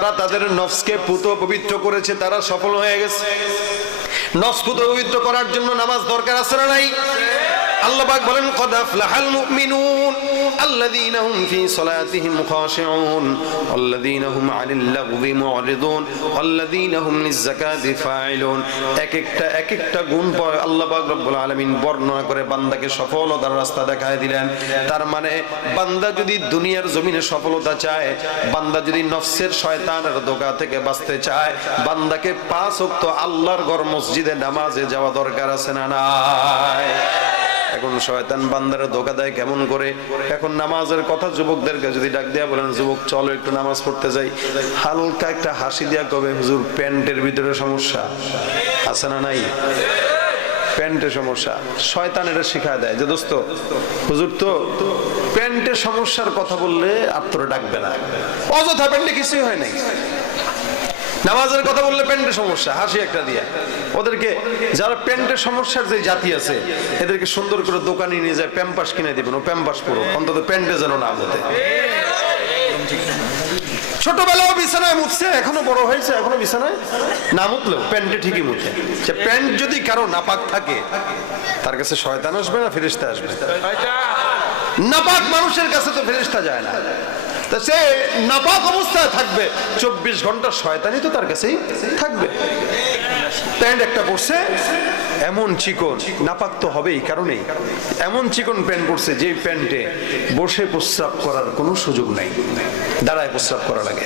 যারা তাদের নফসকে পুত পবিত্র করেছে তারা সফল হয়ে গেছে। নফস পুত পবিত্র করার জন্য নামাজ দরকার আছে না নাই? আল্লাহ পাক বলেন কদ আফলাহাল মুমিনুন আল্লাযীনা হুম ফি সালাতিহিম খাশিউন ওয়াল্লাযীনা হুম আনিল লাগবি মুরিদুন ওয়াল্লাযীনা হুম লিয-যাকাতি ফাইলুন। এক একটা গুণ পর আল্লাহ পাক রব্বুল আলামিন বর্ণনা করে বান্দাকে সফলতার রাস্তা দেখায় দিলেন। তার মানে বান্দা যদি দুনিয়ার জমিনে সফলতা চায়, বান্দা যদি নফসের শয়তানের ধোঁকা থেকে বাঁচতে চায়, বান্দাকে 5 ওয়াক্ত আল্লাহর ঘর মসজিদে নামাজে যাওয়া দরকার আছে না নাই? এখন শয়তান বান্দারে ধোঁকা দেয় কেমন করে? এখন নামাজের কথা যুবকদেরকে যদি ডাক দেয়া বলেন, যুবক চলো একটু নামাজ পড়তে যাই, হালকা একটা হাসি দিয়া কবে, হুজুর প্যান্টের ভিতরে সমস্যা আছে না নাই? প্যান্টের সমস্যা। শয়তান এটা শিখায় দেয় যে দোস্ত হুজুর তো প্যান্টের সমস্যার কথা বললে আর তোরা ডাকবে না, অযথা প্যান্টে কিছুই হয় নাই। নামাজের কথা বললে প্যান্টের সমস্যা, হাসি একটা দিয়া ওদেরকে, যারা প্যান্টের সমস্যার যে জাতি আছে এদেরকে সুন্দর করে দোকানে নিয়ে যায় প্যাম্পাস কিনে দিবেন, ও প্যাম্পাস পুরো অন্তত প্যান্টে যেন না হতে। ছোটবেলাও বিছানায় মুছছে, এখনো বড় হয়েছে এখনো বিছানায় না মুতলেও প্যান্টে ঠিকই মুতে। যে প্যান্ট যদি কারো নাপাক থাকে তার কাছে শয়তান আসবে না ফেরেশতা আসবে? নাপাক মানুষের কাছে তো ফেরেশতা যায় না, তা সে নাপাক অবস্থায় থাকবে 24 ঘন্টা, শয়তানই তো তার কাছেই থাকবে। প্যান্ট একটা পরছে এমন চিকন, নাপাক তো হবেই, কারণেই এমন চিকন প্যান্ট পরছে যে প্যান্টে বসে প্রস্রাব করার কোনো সুযোগ নাই, দাঁড়ায় প্রস্রাব করা লাগে,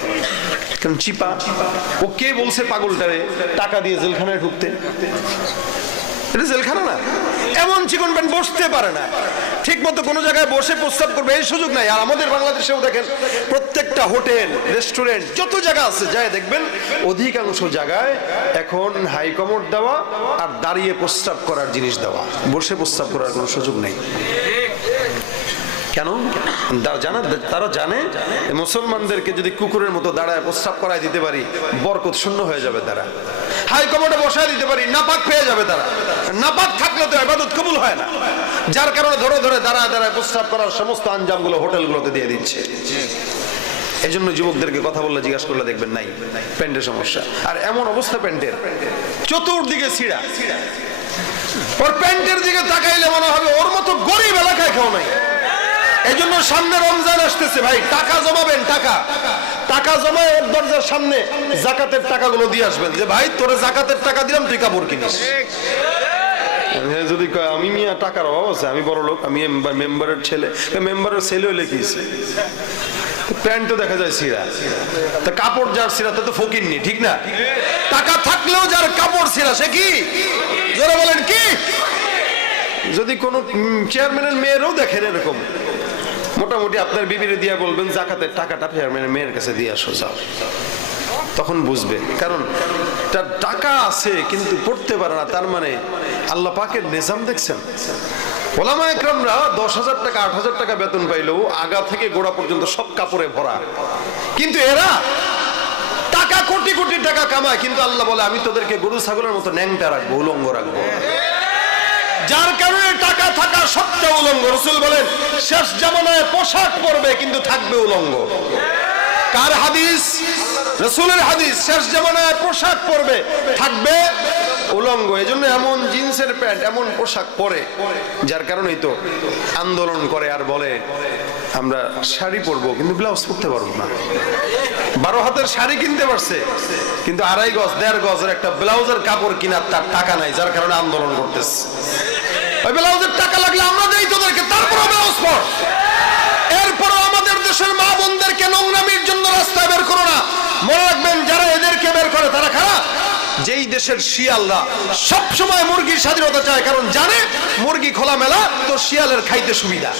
কারণ চিপা। ও কে বলছে পাগলটারে টাকা দিয়ে জেলখানায় ঢুকতে? এটা জেলখানা না। এমন চিকন প্যান্ট বসতে পারে না, ঠিক মতো কোনো জায়গায় বসে প্রস্তাব করবে এই সুযোগ নাই। আর আমাদের বাংলাদেশেও দেখেন প্রত্যেকটা হোটেল রেস্টুরেন্ট যত জায়গা আছে যায় দেখবেন অধিকাংশ জায়গায় এখন হাই কমোড দেওয়া আর দাঁড়িয়ে প্রস্তাব করার জিনিস দেওয়া, বসে প্রস্তাব করার কোনো সুযোগ নেই। কেন? তারা জানে মুসলমানদেরকে যদি কুকুরের মতো দাঁড়ায় প্রস্তাব করায় দিতে পারি বরকত শূন্য হয়ে যাবে, তারা হাই কমোডে বসায় দিতে পারি নাপাক পেয়ে যাবে তারা, নাপাক থাকলে তো ইবাদত কবুল হয় না। যার কারণে ধরে ধরে দাঁড়ায় দাঁড়ায় প্রস্তাব করার সমস্ত আঞ্জামগুলো হোটেলগুলোতে দিয়ে দিচ্ছে। এই জন্য যুবকদেরকে কথা বললে জিজ্ঞাসা করলে দেখবেন নাই প্যান্টের সমস্যা। আর এমন অবস্থা প্যান্টের চতুর্দিকে ছিঁড়া, ওর প্যান্টের দিকে তাকাইলে মনে হবে ওর মতো গরিব এলাকায় কেউ নাই। এই জন্য সামনে রমজান আসতেছে, ভাই টাকা জমাবেন, টাকা জমায় ওর দরজার সামনে যাকাতের টাকাগুলো দিয়ে আসবেন, যে ভাই তোরে যাকাতের টাকা দিলাম তুই কাপড় কিনিস। যদি আমি মিয়া টাকার অভাব আছে, আমি বড় লোক, আমি মেম্বারের ছেলে, মেম্বারের ছেলে হলে কি প্যান্ট তো দেখা যায় ছিঁড়া, তা কাপড় যার ছিঁড়া তা তো ফকির নি, ঠিক না? টাকা থাকলেও যার কাপড় ছিঁড়া সে কি? যারা বলেন কি? যদি কোন চেয়ারম্যানের মেয়েরও দেখেন এরকম, মোটামুটি আপনার বিবিরে দিয়া বলবেন যাকাতের টাকাটা চেয়ারম্যানের মেয়ের কাছে দিয়ে আসো যাও, তখন বুঝবে। কারণ তার টাকা আছে কিন্তু পড়তে পারে না, তার মানে আল্লাহ পাকের নিজাম দেখছেন। ওলামা একরামরা 10,000 টাকা 8,000 টাকা বেতন পাইলেও আগা থেকে গোড়া পর্যন্ত সব কাপড়ে ভরা, কিন্তু এরা টাকা কোটি কোটি টাকা কামায়, কিন্তু আল্লাহ বলে আমি তোদেরকে গরু ছাগলের মতো ন্যাংটা রাখবো, উলঙ্গ রাখবো। যার কারণে টাকা থাকা সত্ত্বেও উলঙ্গ। রাসূল বলেন শেষ জামানায় পোশাক পরবে কিন্তু থাকবে উলঙ্গ। কার হাদিস? রাসূলের হাদিস। শেষ জামানায় পোশাক পরবে থাকবে উলঙ্গ। এজন্য এমন জিন্সের প্যান্ট এমন পোশাক পরে, যার কারণেই তো আন্দোলন করে আর বলে আমরা শাড়ি পরবো কিন্তু ব্লাউজ পরতে পারবো না। 12 হাতের শাড়ি কিনতে পারছে কিন্তু 2.5 গজ 1.5 গজের একটা ব্লাউজের কাপড় কিনার তার টাকা নাই, যার কারণে আন্দোলন করতেছে। ওই ব্লাউজের টাকা লাগলে আমরা দেই তোদেরকে, তারপরও ব্লাউজ পর। এরপরও আমাদের দেশের মা বোনদেরকে নোংরামির জন্য রাস্তায় বের করো না। মনে রাখবেন যারা এদেরকে বের করে তারা খারাপ। যেই দেশের শিয়ালরা সব সময় মুরগির স্বাধীনতা চায়, কারণ জানে মুরগি খোলামেলা তো শিয়ালের খাইতে সুবিধা,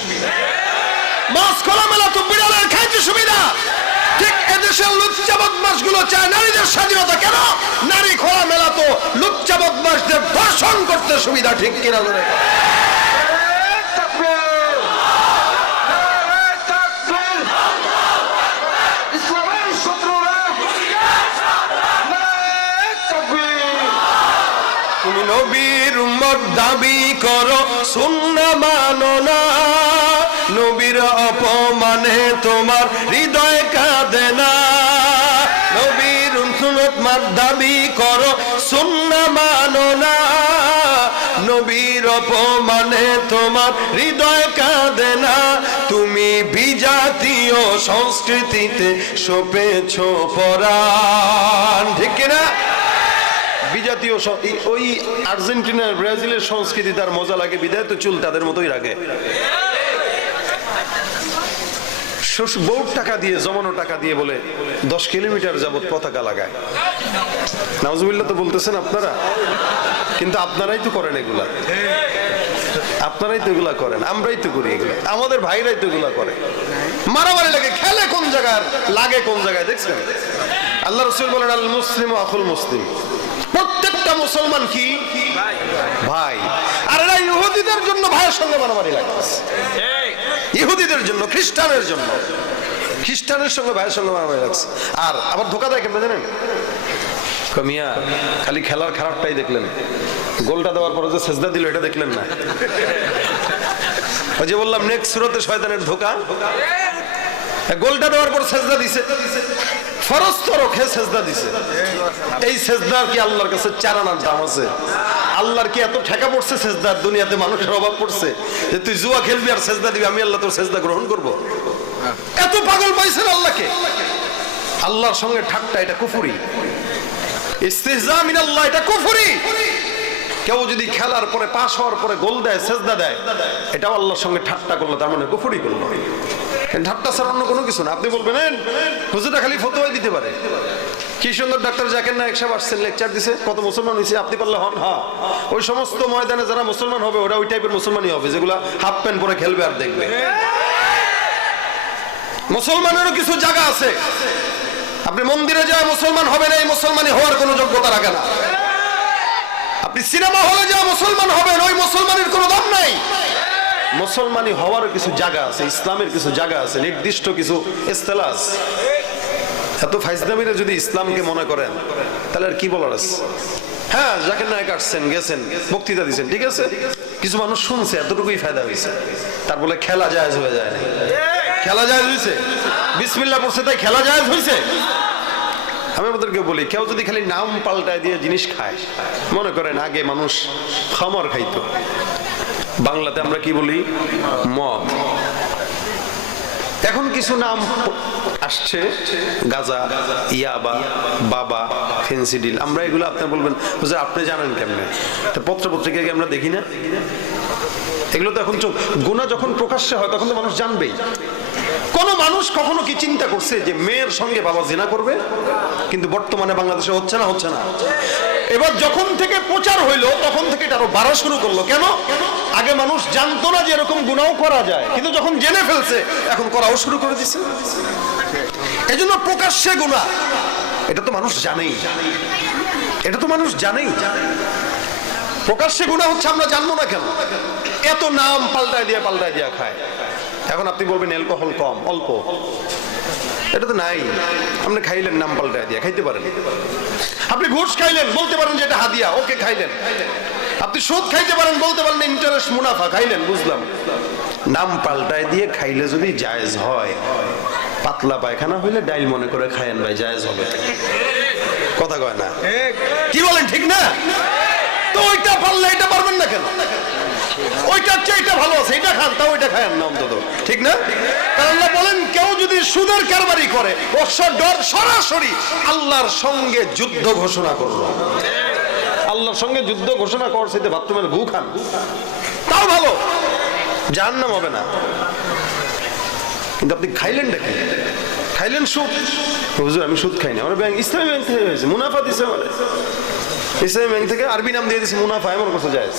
মাছ খোলামেলা তো বিড়ালের খাইতে সুবিধা। ঠিক এদেশের লুচ্চা বদমাশগুলো চায় নারীদের স্বাধীনতা, কেন? নারী খোলামেলা তো লুচ্চা বদমাশদের ধর্ষণ করতে সুবিধা, ঠিক কিনা? তুমি নবীর উম্মত দাবি করো সুন্নাহ মানো না, নবীর অপমানে তোমার হৃদয় কাঁদে না। নবীর সুন্নাত মার দাবি করো সুন্নাহ মানো না, নবীর অপমানে তোমার হৃদয় কাঁদে না, তুমি বিজাতীয় সংস্কৃতিতে সপেছো পরাণ। ঠিক কিনা? বিজাতীয় ওই আর্জেন্টিনার ব্রাজিলের সংস্কৃতি তার মজা লাগে বিদায় তো চুল তাদের মতোই রাখে। বউর টাকা দিয়ে, জমানো টাকা দিয়ে বলে 10 কিলোমিটার যাবত পতাকা লাগায়। নাউজুবিল্লাহ তো বলতেছেন আপনারা, কিন্তু আপনারাই তো করেন এগুলা, আপনারাই তো এগুলা করেন, আমরাই তো করি এগুলা, আমাদের ভাইরাই তো এগুলা করে। মারামারি লাগে, খেলে কোন জায়গায়, লাগে কোন জায়গায় দেখছেন? আল্লাহ রাসূল বলেন আল মুসলিম আখুল মুসলিম, প্রত্যেকটা মুসলমান কি ভাই। আর এরা ইহুদিদের জন্য ভাইয়ের সঙ্গে মারামারি লাগতেছে, ইহুদিদের জন্য, খ্রিস্টানের জন্য, খ্রিস্টানের সঙ্গে ভাইয়ের সঙ্গে মারামারি লাগছে। আর আবার ধোকা দেয় কেমন জানেন? মিয়া খালি খেলার খারাপটাই দেখলেন, গোলটা দেওয়ার পরে যে সেজদা দিল এটা দেখলেন না। ওই যে বললাম নেক্সট সূরাতে শয়তানের ধোকা, গোলটা দেওয়ার পর সেজদা দিছে, ফরজ তো রক্ষে সেজদা দিছে। এই সেজদার কি আল্লাহর কাছে চারানার দাম আছে? আল্লাহর কি এত ঠেকা পড়ছে সেজদার? দুনিয়াতে মানুষের অভাব পড়ছে যে তুই জুয়া খেলবি আর সেজদা দিবি, আমি আল্লাহ তোর সেজদা গ্রহণ করব? এত পাগল পাইছেন আল্লাহকে? আল্লাহর সঙ্গে ঠাট্টা, এটা কুফরি। ইস্তিহজা মিনাল্লাহ, এটা কুফরি। কেউ যদি খেলার পরে পাস হওয়ার পরে গোল দেয়, সেজদা দেয়, এটাও আল্লাহর সঙ্গে ঠাট্টা করলো, তার মানে কুফরি করলো। ঠাট্টা ছাড়া অন্য কোনো কিছু না। আপনি বলবেন হুজুরটা খালি ফতোয়াই দিতে পারে। কি সুন্দর ডাক্তার জাকির নায়েক সাহেব আসছেন, লেকচার দিছে, কত মুসলমান হয়েছে, আপনি পারলে হন। হ্যাঁ, ওই সমস্ত ময়দানে যারা মুসলমান হবে ওরা ওই টাইপের মুসলমানই হবে যেগুলা হাফ প্যান্ট পরে খেলবে আর দেখবে। মুসলমানেরও কিছু জায়গা আছে, আপনি মন্দিরে যাওয়া মুসলমান হবে না, এই মুসলমানই হওয়ার কোনো যোগ্যতা রাখে না। আপনি সিনেমা হলে যাওয়া মুসলমান হবেন, ওই মুসলমানের কোনো দাম নাই। মুসলমানি হওয়ার কিছু জায়গা আছে, ইসলামের কিছু জায়গা আছে, নির্দিষ্ট কিছু ইস্তেলাস। এত ফাইজলামিরা যদি ইসলামকে মনে করেন তাহলে আর কি বলার আছে? হ্যাঁ, জাকির নায়েক আসছেন, গেছেন, বক্তৃতা দিচ্ছেন, ঠিক আছে, কিছু মানুষ শুনছে, এতটুকুই ফায়দা হয়েছে। তার বলে খেলা জায়েজ হয়ে যায় না? খেলা জায়েজ হয়েছে? বিসমিল্লাহ পড়ছে তাই খেলা জায়েজ হয়েছে? আমি আপনাদেরকে বলি, কেউ যদি খালি নাম পাল্টায় দিয়ে জিনিস খায়, মনে করেন আগে মানুষ খামার খাইতো, বাংলাতে আমরা কি বলি মদ, এখন কিছু নাম আসছে, গাজা, ইয়াবা, বাবা, ফেন্সিডিল, আমরা এগুলো আপনি বলবেন হুজুর আপনি জানেন কেমনে? পত্র পত্রিকায় আমরা দেখি না এগুলো? তো এখন গুনাহ যখন প্রকাশ্যে হয় তখন তো মানুষ জানবেই। কোন মানুষ কখনো কি চিন্তা করছে যে মেয়ের সঙ্গে বাবা জিনা করবে? কিন্তু বর্তমানে বাংলাদেশে হচ্ছে না, হচ্ছে না। এবার যখন থেকে প্রচার হইলো তখন থেকে এটা আরো বাড়া শুরু করলো। কেন? আগে মানুষ জানতো না যে এরকম গুনাহ করা যায়, কিন্তু যখন জেনে ফেলছে এখন করাও শুরু করে দিচ্ছে। এই জন্য প্রকাশ্যে গুনাহ, এটা তো মানুষ জানেই, এটা তো মানুষ জানেই। প্রকাশ্যে গুনাহ হচ্ছে, আমরা জানবো না কেন? এত নাম পাল্টায় দিয়া খায়। এখন আপনি বলবেন অ্যালকোহল কম, অল্প, এটা তো নাই। আপনি খাইলেন নাম পাল্টায় দিয়া, খাইতে পারেন। আপনি ঘুষ খাইলেন, বলতে পারেন যে এটা হাদিয়া, ওকে খাইলেন। আপনি সুদ খাইতে পারেন, বলতে পারেন ইন্টারেস্ট, মুনাফা, খাইলেন, বুঝলাম। নাম পাল্টায় দিয়ে খাইলে যদি জায়েজ হয়, পাতলা পায়খানা হইলে ডাইল মনে করে খায়েন ভাই, জায়েজ হবে। কথা কয় না? কি বলেন, ঠিক না? তো ওইটা পারলে এটা পারবেন না কেন? ওইটার চেয়ে এটা ভালো আছে, এটা খান, তাও ওইটা খায়েন না অন্তত, ঠিক না? কারণ আল্লাহ বলেন কেউ যদি সুদের কারবারি করে ও সরাসরি আল্লাহর সঙ্গে যুদ্ধ ঘোষণা করলো। আল্লাহর সঙ্গে যুদ্ধ ঘোষণা করছে, বাথরুমের গু খান, তাও ভালো, জাহান্নাম হবে না। কিন্তু আপনি খাইলেন দেখে, খাইলেন সুদ, হুজুর আমি সুদ খাই না, আমার ব্যাংক ইসলামী ব্যাংক থেকে হয়েছে, মুনাফা দিছে, আমার ইসলামী ব্যাংক থেকে আরবি নাম দিয়ে দিছে মুনাফা, এমন কথা জায়েজ।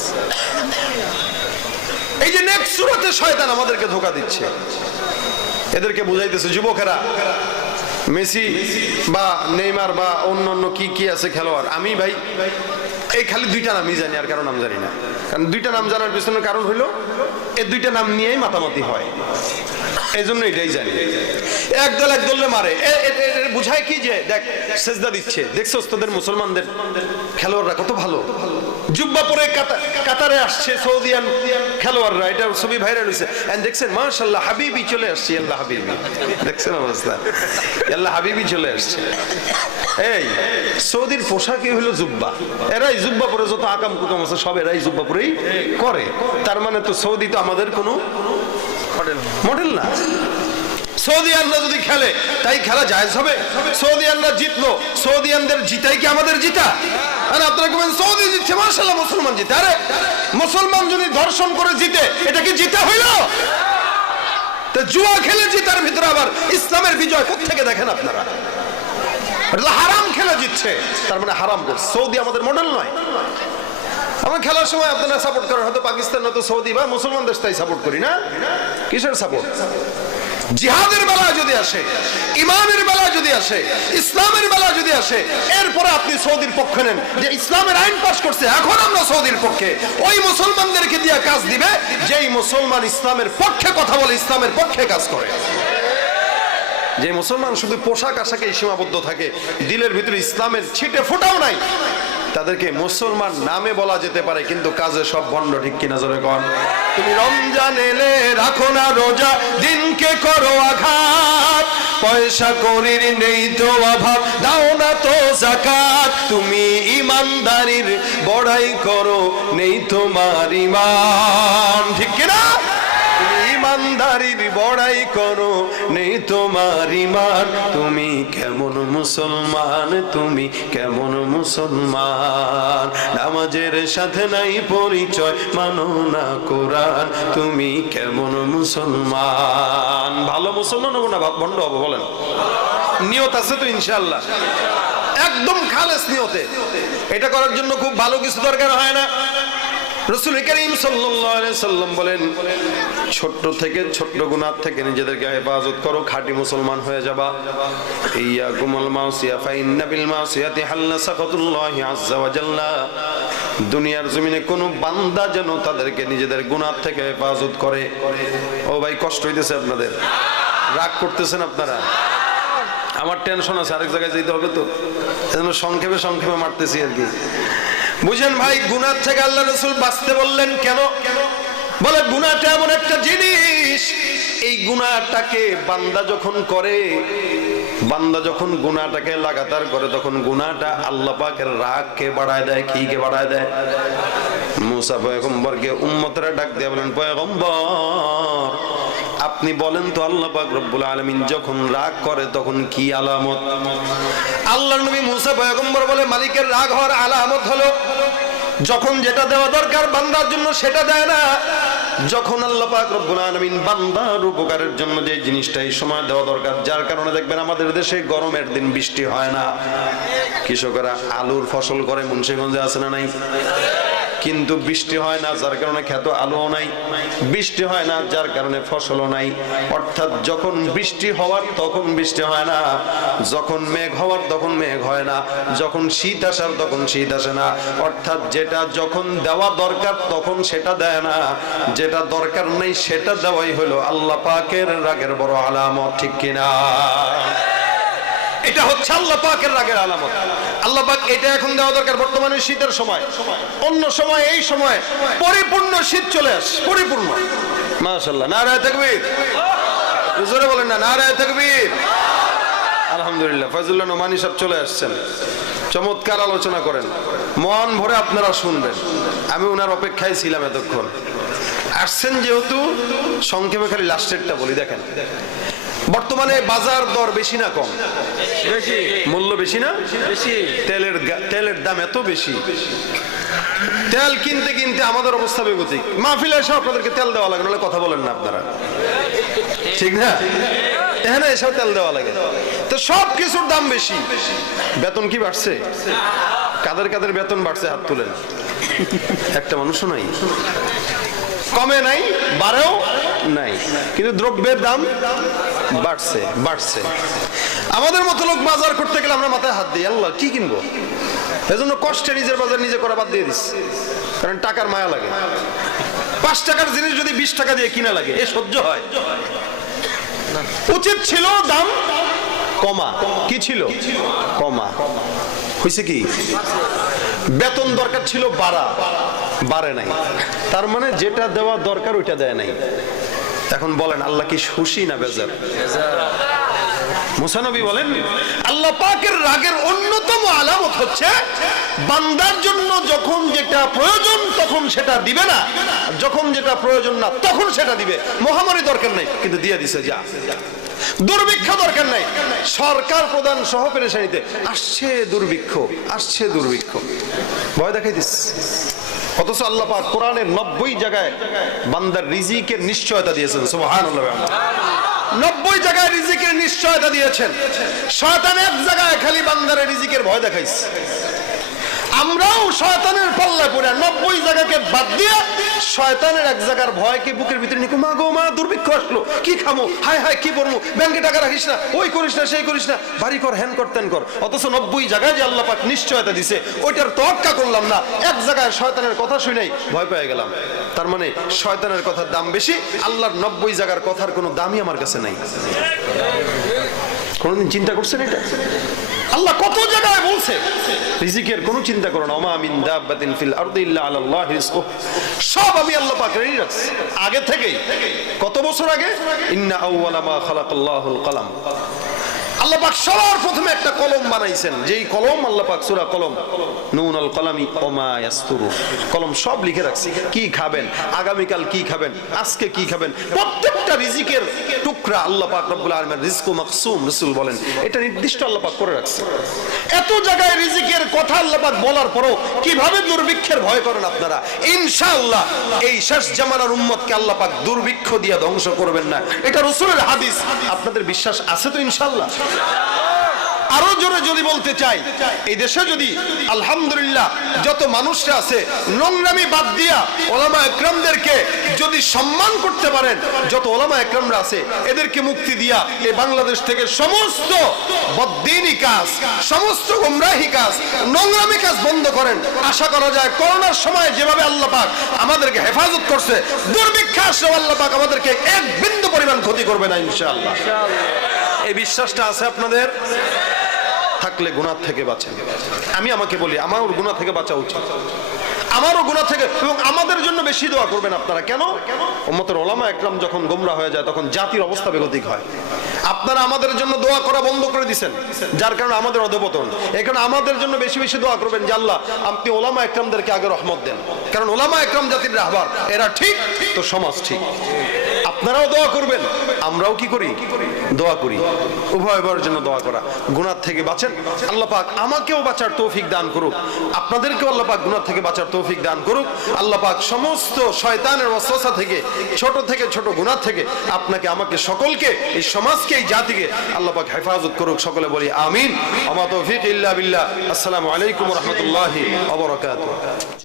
এই যে নেক্সট সূরাতে শয়তান আমাদেরকে ধোঁকা দিচ্ছে, এদেরকে বুঝাইতেছে যুবকেরা, মেসি বা নেইমার বা অন্য কি কি আছে খেলোয়াড়, আমি ভাই এই খালি দুইটা নামই জানি, আর কারো নাম জানি না। কারণ দুইটা নাম জানার পিছনে কারণ হইলো এই দুইটা নাম নিয়েই মাতামাতি হয়। এই জন্য এটাই জানি একদল একদলে মারে বুঝায় কি যে দেখ সেজদা দিচ্ছে দেখছো তোদের মুসলমানদের খেলোয়াড়রা কত ভালো জুব্বা পরে কাতারে আসছে সৌদিয়ান খেলোয়াড়রা এটা ছবি ভাইরাল হয়েছে দেখছেন মাশাআল্লাহ হাবিবি চলে আসছে আল্লাহ হাবিবি দেখছেন অবস্থা আল্লাহ হাবিবি চলে আসছে এই সৌদির পোশাকই হলো জুব্বা এরাই জুব্বা পরে যত আকাম কুকাম আছে সব এরাই জুব্বা পরেই করে তার মানে তো সৌদি তো আমাদের কোনো মডেল না সৌদিয়ানরা যদি খেলে তাই খেলা জায়েজ হবে সৌদিয়ানরা জিতলো সৌদিয়ানদের জিতাই কি আমাদের জিতা আর আপনারা বলেন সৌদি জিতছে মাশাআল্লাহ মুসলমান জিতে আরে মুসলমান যদি ধর্ষণ করে জিতে এটা কি জিতা হইল তো জুয়া খেলে জিতার ভিতরে আবার ইসলামের বিজয় কোত্থেকে দেখেন আপনারা হারাম খেলে জিতছে তার মানে হারাম করছে সৌদি আমাদের মডেল নয় আমরা খেলার সময় আপনারা সাপোর্ট করেন হয়তো পাকিস্তান নয়তো সৌদি বা মুসলমান দেশ তাই সাপোর্ট করি না কিসের সাপোর্ট জিহাদের বেলা যদি আসে ইমানের বেলা যদি আসে ইসলামের বেলা যদি আসে এরপরে আপনি সৌদির পক্ষ নেন যে ইসলামের আইন পাস করছে এখন আমরা সৌদির পক্ষে ওই মুসলমানদেরকে দিয়ে কাজ দিবে যেই মুসলমান ইসলামের পক্ষে কথা বলে ইসলামের পক্ষে কাজ করে যে মুসলমান শুধু পোশাক আশাকে সীমাবদ্ধ থাকে দিলের ভিতরে ইসলামের ছিটে ফোটাও নাই তাদেরকে মুসলমান নামে বলা যেতে পারে কিন্তু কাজে সব ভণ্ড ঠিক কিনা জোরে কোন তুমি রমজান এলে রাখো না রোজা দিনকে করো আঘাত পয়সা করির নেই তো অভাব দাও না তো যাকাত তুমি ইমানদারির বড়াই করো নেই তোমার ঈমান ঠিক কিনা ইমানদারির বড়াই করো নেই তোমার ঈমান তুমি কেমন মুসলমান তুমি কেমন মুসলমান নামাজের সাথে নাই পরিচয় মানো না কোরআন তুমি কেমন মুসলমান ভালো মুসলমান হবো না ভণ্ড হবো বলেন নিয়ত আছে তো ইনশাআল্লাহ একদম খালেস নিয়তে এটা করার জন্য খুব ভালো কিছু দরকার হয় না রাসূল করিম সাল্লাল্লাহু আলাইহি সাল্লাম বলেন ছোট থেকে ছোট গুনাহ থেকে নিজেদেরকে হেফাজত করো খাঁটি মুসলমান হয়ে যাবা ইয়াকুমুল মাসিয়া ফাইন্না বিল মাসিয়াতি হাল্লা সাকাতুল্লাহি আযজা ওয়া জাল্লা দুনিয়ার জমিনে কোন বান্দা যেন তাদেরকে নিজেদের গুনাহ থেকে হেফাজত করে ও ভাই কষ্ট হইতেছে আপনাদের রাগ করতেছেন আপনারা আমার টেনশন আছে আরেক জায়গায় যেতে হবে তো এজন্য সংক্ষেপে সংক্ষেপে মারতেছি আর কি বুঝেন ভাই গুনাহ থেকে আল্লাহ রাসূল বাঁচতে বললেন কেন বলে গুনাহটা এমন একটা জিনিস এই গুনাহটাকে বান্দা যখন করে বান্দা যখন গুনাহটাকে লাগাতার করে তখন গুনাহটা আল্লাহ পাকের রাগকে বাড়ায় দেয় কিকে বাড়ায় দেয় মুসা পয়গম্বরকে উম্মতরা ডাক দিয়ে বলেন পয়গম্বর আপনি বলেন তো আল্লাহ পাক রব্বুল আলামিন যখন রাগ করে তখন কি আলামত আল্লাহর নবী মুসা পয়গম্বর বলে মালিকের রাগ হওয়ার আলামত হলো যখন যেটা দেওয়া দরকার বান্দার জন্য সেটা দেয় না যখন আল্লাহ পাক রব্বুল আলামিন বান্দার উপকারের জন্য যে জিনিসটা এই সময় দেওয়া দরকার যার কারণে দেখবেন আমাদের দেশে গরমের দিন বৃষ্টি হয় না কৃষকরা আলুর ফসল করে মুন্সিগঞ্জে আছে না নাই কিন্তু বৃষ্টি হয় না যার কারণে ক্ষেত আলুও নাই বৃষ্টি হয় না যার কারণে ফসলও নাই অর্থাৎ যখন বৃষ্টি হওয়ার তখন বৃষ্টি হয় না যখন মেঘ হওয়ার তখন মেঘ হয় না যখন শীত আসার তখন শীত আসে না অর্থাৎ যেটা যখন দেওয়া দরকার তখন সেটা দেয় না যেটা দরকার নেই সেটা দেওয়াই হলো আল্লাহ পাকের রাগের বড় আলামত ঠিক কিনা এটা হচ্ছে আল্লাহ পাকের রাগের আলামত আল্লাহ পাক এটা এখন দেওয়া দরকার বর্তমানে শীতের সময় অন্য সময় এই সময় পরিপূর্ণ শীত চলে আসে পরিপূর্ণ মাশাআল্লাহ নারায়ে তাকবীর জোরে বলেন না নারায়ে তাকবীর আলহামদুলিল্লাহ ফয়জুল্লাহ নোমানী সাহেব চলে আসছেন চমৎকার আলোচনা করেন মন ভরে আপনারা শুনবেন আমি ওনার অপেক্ষায় ছিলাম এতক্ষণ আসছেন যেহেতু সংক্ষেপে খালি লাস্টেরটা বলি দেখেন বর্তমানে বাজার দর বেশি না কম বেশি মূল্য বেশি না বেশি তেলের দাম এত বেশি তেল কিনতে কিনতে আমাদের অবস্থা বেগতিক মাহফিলে এসে আপনাদেরকে তেল দেওয়া লাগে নাহলে কথা বলেন না আপনারা ঠিক না এখানে এসেও তেল দেওয়া লাগে তো সব কিছুর দাম বেশি বেতন কি বাড়ছে কাদের কাদের বেতন বাড়ছে হাত তুলেন একটা মানুষও নাই কমে নাই বাড়েও নাই কিন্তু দ্রব্যের দাম বাড়ছে বাড়ছে আমাদের মতো লোক বাজার করতে গেলে আমরা মাথায় হাত দিই আল্লাহ কি কিনবো এজন্য কষ্টে নিজের বাজার নিজে করা বাদ দিয়ে দিস কারণ টাকার মায়া লাগে 5 টাকার জিনিস যদি 20 টাকা দিয়ে কিনা লাগে এ সহ্য হয় উচিত ছিল দাম কমা। কি ছিল? কমা। হয়েছে কি? বেতন দরকার ছিল বাড়া, বাড়ে নাই। তার মানে যেটা দেওয়া দরকার ওইটা দেয় নাই। এখন বলেন আল্লাহ কি খুশি না বেজার? মুসা নবী বলেন আল্লাহ পাকের রাগের অন্যতম আলামত হচ্ছে বান্দার জন্য যখন যেটা প্রয়োজন তখন সেটা দিবে না, যখন যেটা প্রয়োজন না তখন সেটা দিবে। মহামারী দরকার নাই কিন্তু দিয়ে দিছে, যা। দুর্ভিক্ষ দরকার নাই, সরকার প্রধান সহ পেরেশানিতে, আসছে দুর্ভিক্ষ, আসছে দুর্ভিক্ষ, ভয় দেখাই দিস। অথচ আল্লাহ পাক কোরআনের 90 জায়গায় বান্দার রিজিকের নিশ্চয়তা দিয়েছেন। সুবহানাল্লাহ। 90 জায়গায় রিজিকের নিশ্চয়তা দিয়েছেন। শয়তান এক জায়গায় খালি বান্দার রিজিকের ভয় দেখাইছে। আমরাও শয়তানের পাল্লায় পড়ে 90 জায়গাকে বাদ দিয়ে শয়তানের এক জায়গার ভয়কে বুকের ভিতরে নিয়ে, মা গো মা, দুর্ভিক্ষ আসলো, কি খামো, হায় হায় কি করবো, ব্যাংকে টাকা রাখিস না, ওই করিস না, সেই করিস না, বাড়ি কর, হ্যান কর, তেন কর। অথচ 90 জায়গায় যে আল্লাহ পাক নিশ্চয়তা দিছে ওইটার তোয়াক্কা করলাম না, এক জায়গায় শয়তানের কথা শুনেই ভয় পেয়ে গেলাম। তার মানে শয়তানের কথার দাম বেশি, আল্লাহর 90 জায়গার কথার কোনো দামই আমার কাছে নাই। কোনদিন চিন্তা করছেন এটা? আল্লাহ কত জায়গায় বলছে রিজিকের কোনো চিন্তা করো না, ওমা মিন দাব্বাতিন ফিল আরদি ইল্লা আলাল্লাহি রিজকুহা, সব আমি আল্লাহ পাক রেডি রাখছি আগে থেকেই। কত বছর আগে? ইন্না আউওয়ালা মা খালাকাল্লাহুল কলম। আল্লাহ পাক সবার প্রথমে একটা কলম বানাইছেন, যেই কলম আল্লাহ পাক সূরা কলম, নুনুল কলামি ওমা ইয়াসতুরুন, কলম সব লিখে রাখছি। কি খাবেন, আগামীকাল কি খাবেন, আজকে কি খাবেন, প্রত্যেকটা রিজিকের টুকরা আল্লাহ পাক রব্বুল আলামিন রিজকু মাকসুম রাসূল বলেন এটা নির্দিষ্ট আল্লাহ পাক করে রাখছে। এত জায়গায় রিজিকের কথা আল্লাহ পাক বলার পরও কিভাবে দুর্ভিক্ষের ভয় করেন আপনারা? ইনশাআল্লাহ এই শেষ জামানার উম্মতকে আল্লাহ পাক দুর্ভিক্ষ দিয়ে ধ্বংস করবেন না, এটা রাসূলের হাদিস। আপনাদের বিশ্বাস আছে তো ইনশাআল্লাহ? আরো জোরে যদি বলতে চাই, এই দেশে যদি আলহামদুলিল্লাহ যত মানুষরা আছে নোংরামি বাদ দিয়া ওলামা একরামদেরকে যদি সম্মান করতে পারেন, যত ওলামা একরামরা আছে এদেরকে মুক্তি দিয়া এই বাংলাদেশ থেকে সমস্ত বদ্দিনী কাজ, সমস্ত গোমরাহি কাজ, নোংরামি কাজ বন্ধ করেন, আশা করা যায় করোনার সময় যেভাবে আল্লাহ পাক আমাদেরকে হেফাজত করছে, দুর্ভিক্ষ আসলেও আল্লাহ পাক আমাদেরকে এক বিন্দু পরিমাণ ক্ষতি করবে না ইনশাআল্লাহ। এই বিশ্বাসটা আছে আপনাদের? থাকলে গুনাহ থেকে বাঁচেন। আমি আমাকে বলি আমারও গুনাহ থেকে বাঁচা উচিত, আমারও গুনাহ থেকে, এবং আমাদের জন্য বেশি দোয়া করবেন আপনারা। কেন? উম্মতের ওলামা একরাম যখন গোমরাহ হয়ে যায় তখন জাতির অবস্থা বেগতিক হয়। আপনারা আমাদের জন্য দোয়া করা বন্ধ করে দিয়েছেন, যার কারণে আমাদের অধঃপতন। এখানে আমাদের জন্য বেশি বেশি দোয়া করবেন যে আল্লাহ আপনি ওলামা একরামদেরকে আগে রহমত দেন, কারণ ওলামা একরাম জাতির রাহবার, এরা ঠিক তো সমাজ ঠিক। আপনারাও দোয়া করবেন, আমরাও কি করি? দোয়া করি। উভয়ের জন্য দোয়া করা। গুনাহ থেকে বাঁচেন, আল্লাহ পাক আমাকেও বাঁচার তৌফিক দান করুক, আপনাদেরকেও আল্লাহ পাক গুনাহ থেকে বাঁচার তৌফিক দান করুক। আল্লাহ পাক সমস্ত শয়তানের ওয়াসওয়াসা থেকে, ছোট থেকে ছোট গুনাহ থেকে আপনাকে, আমাকে, সকলকে, এই সমাজকে, এই জাতিকে আল্লাহ পাক হেফাজত করুক। সকলে বলি আমিন। আমা তৌফিক ইল্লা বিল্লাহ। আসসালামু আলাইকুম ওয়া রাহমাতুল্লাহি ওয়া বারাকাতুহু।